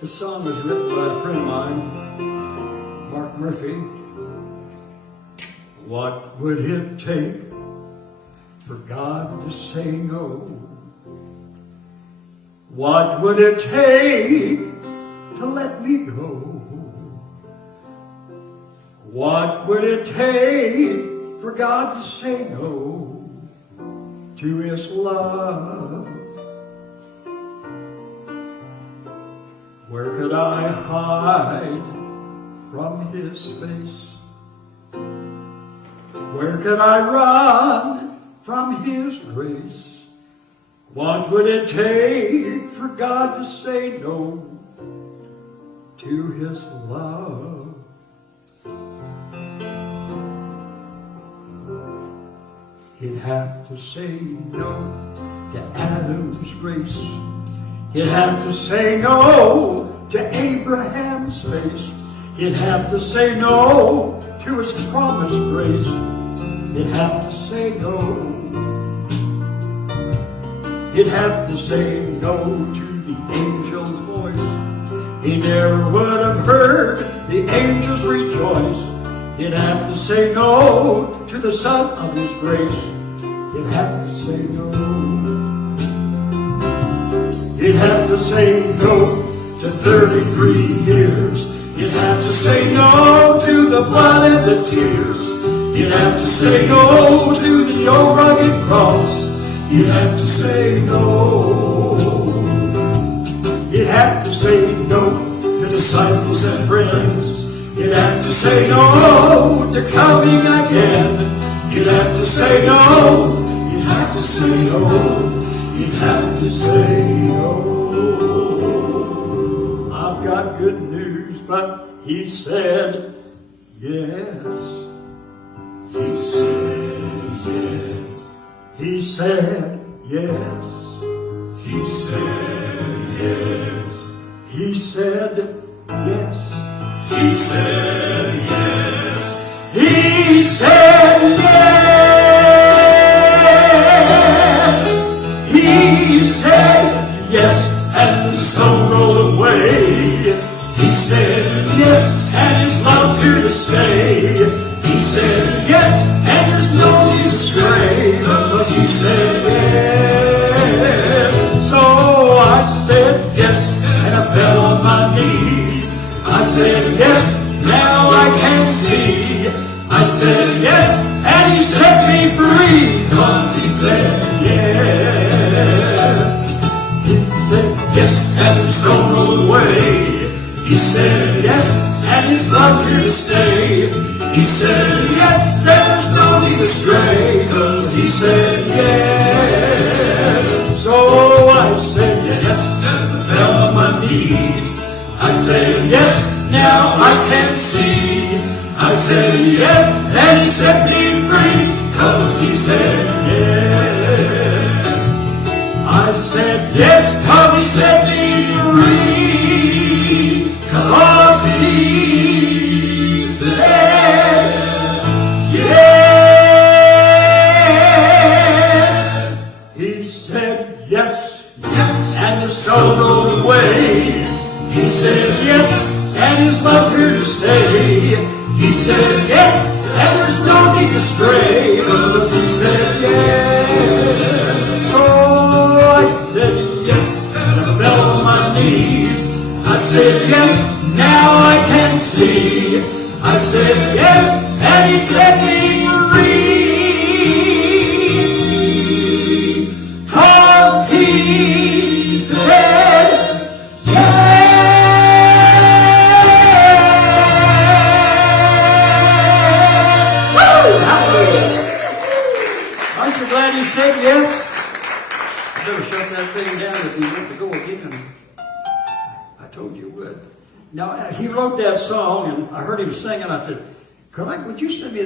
This song was written by a friend of mine, Mark Murphy. What would it take for God to say no? What would it take to let me go? What would it take for God to say no to His love? Where could I hide from His face? Where could I run from His grace? What would it take for God to say no to His love? He'd have to say no to Adam's grace. He'd have to say no to Abraham's face. He'd have to say no to His promised grace. He'd have to say no. He'd have to say no to the angel's voice. He never would have heard the angels rejoice. He'd have to say no to the Son of His grace. He'd have to say no. He'd have to say no to 33 years. He'd have to say no to the blood and the tears. He'd have to say no to the old rugged cross. He'd have to say no. He'd have to say no to disciples and friends. He'd have to say no to coming again. He'd have to say no. He'd have to say no. He'd have to say no. I've got good news, but He said yes. He said yes. He said yes. He said yes. He said yes. He said yes. He said yes. He said yes, and the stone rolled away. He said yes, and His love's here to stay. He said yes, and there's no need to stray, 'cause He said yes. So I said yes, and I fell on my knees. I said yes, now I can see. I said yes, and He set me free, 'cause He said yes. He said yes, and the stone rolled away. He said yes, and His love's here to stay. He said yes, there's no need to stray, 'cause He said yes. So I said yes, as I fell on my knees. I said yes, now I can see. I said yes, and He set me free, 'cause He said yes. I said yes, 'cause He set me free, 'cause He said yes. He said yes, yes, and the stone rolled away. He said yes, and His love's here to stay. He said yes, and there's no need to stray, 'cause He said yes. Oh, I said yes, and I fell on my knees. I said yes, now I can see. I said yes, and He set me free, 'cause He said yes. Aren't you glad He said yes? I better shut that thing down if we want to go again. I told you would. Now, he wrote that song, and I heard him sing, and I said, would you send me